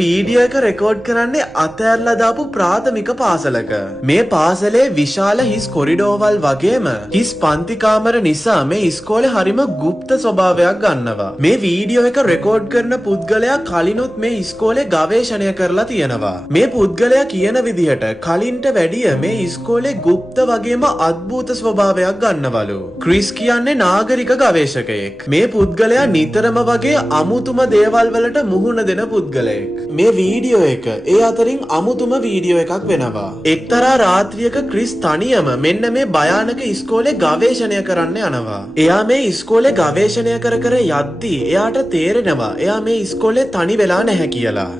Video එක record කරන්නේ අතෑරලා දාපු ප්‍රාථමික පාසලක. මේ පාසලේ විශාල හිස් කොරිඩෝවල් වගේම හිස් පන්ති කාමර නිසා මේ ඉස්කෝලේ හරිම গুপ্ত ස්වභාවයක් ගන්නවා. මේ වීඩියෝ එක රෙකෝඩ් කරන පුද්ගලයා කලිනුත් මේ ඉස්කෝලේ ගවේෂණය කරලා තියෙනවා. මේ පුද්ගලයා කියන විදිහට කලින්ට වැඩිය මේ ඉස්කෝලේ গুপ্ত වගේම අద్భుත ස්වභාවයක් ගන්නවලු. ක්‍රිස් කියන්නේ නාගරික ගවේෂකයෙක්. මේ පුද්ගලයා නිතරම වගේ අමුතුම දේවල් වලට මුහුණ දෙන පුද්ගලයෙක්. මේ වීඩියෝ එක ඒ අතරින් අමුතුම වීඩියෝ එකක් වෙනවා. එක්තරා රාත්‍රියක ක්‍රිස් තනියම මෙන්න මේ භයානක ඉස්කෝලේ ගවේෂණය කරන්න යනවා. එයා මේ ඉස්කෝලේ ගවේෂණය කර කර යද්දී එයාට තේරෙනවා එයා මේ ඉස්කෝලේ තනි වෙලා නැහැ කියලා.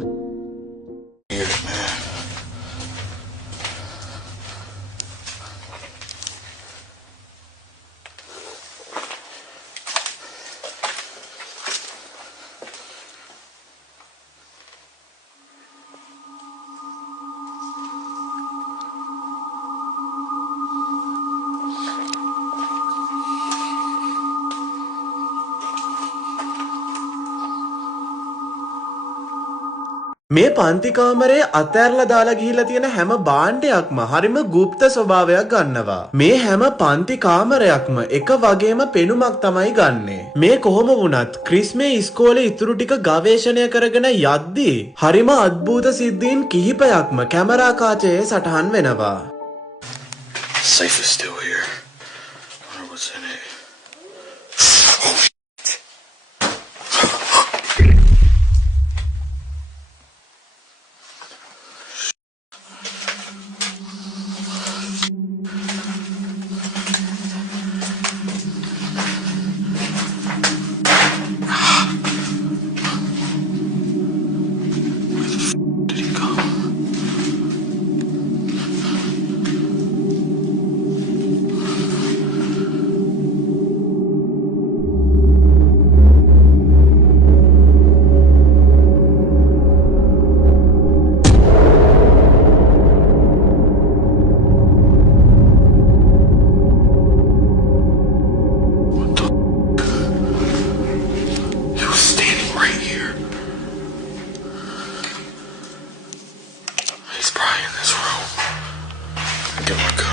මේ පන්ති කාමරේ අතෑරලා දාලා ගිහිල්ලා තියෙන හැම භාණ්ඩයක්ම හරිම গুপ্ত ස්වභාවයක් ගන්නවා. මේ හැම පන්ති කාමරයක්ම එක වගේම පෙනුමක් තමයි ගන්නෙ. මේ කොහොම වුණත් ක්‍රිස් මේ ඉස්කෝලේ ඉතුරු ටික ගවේෂණය කරගෙන යද්දී හරිම අద్భుත සිද්ධීන් කිහිපයක්ම කැමරා කාචයේ සටහන් වෙනවා. Safe is still here. I wonder what's in it. Get my gun.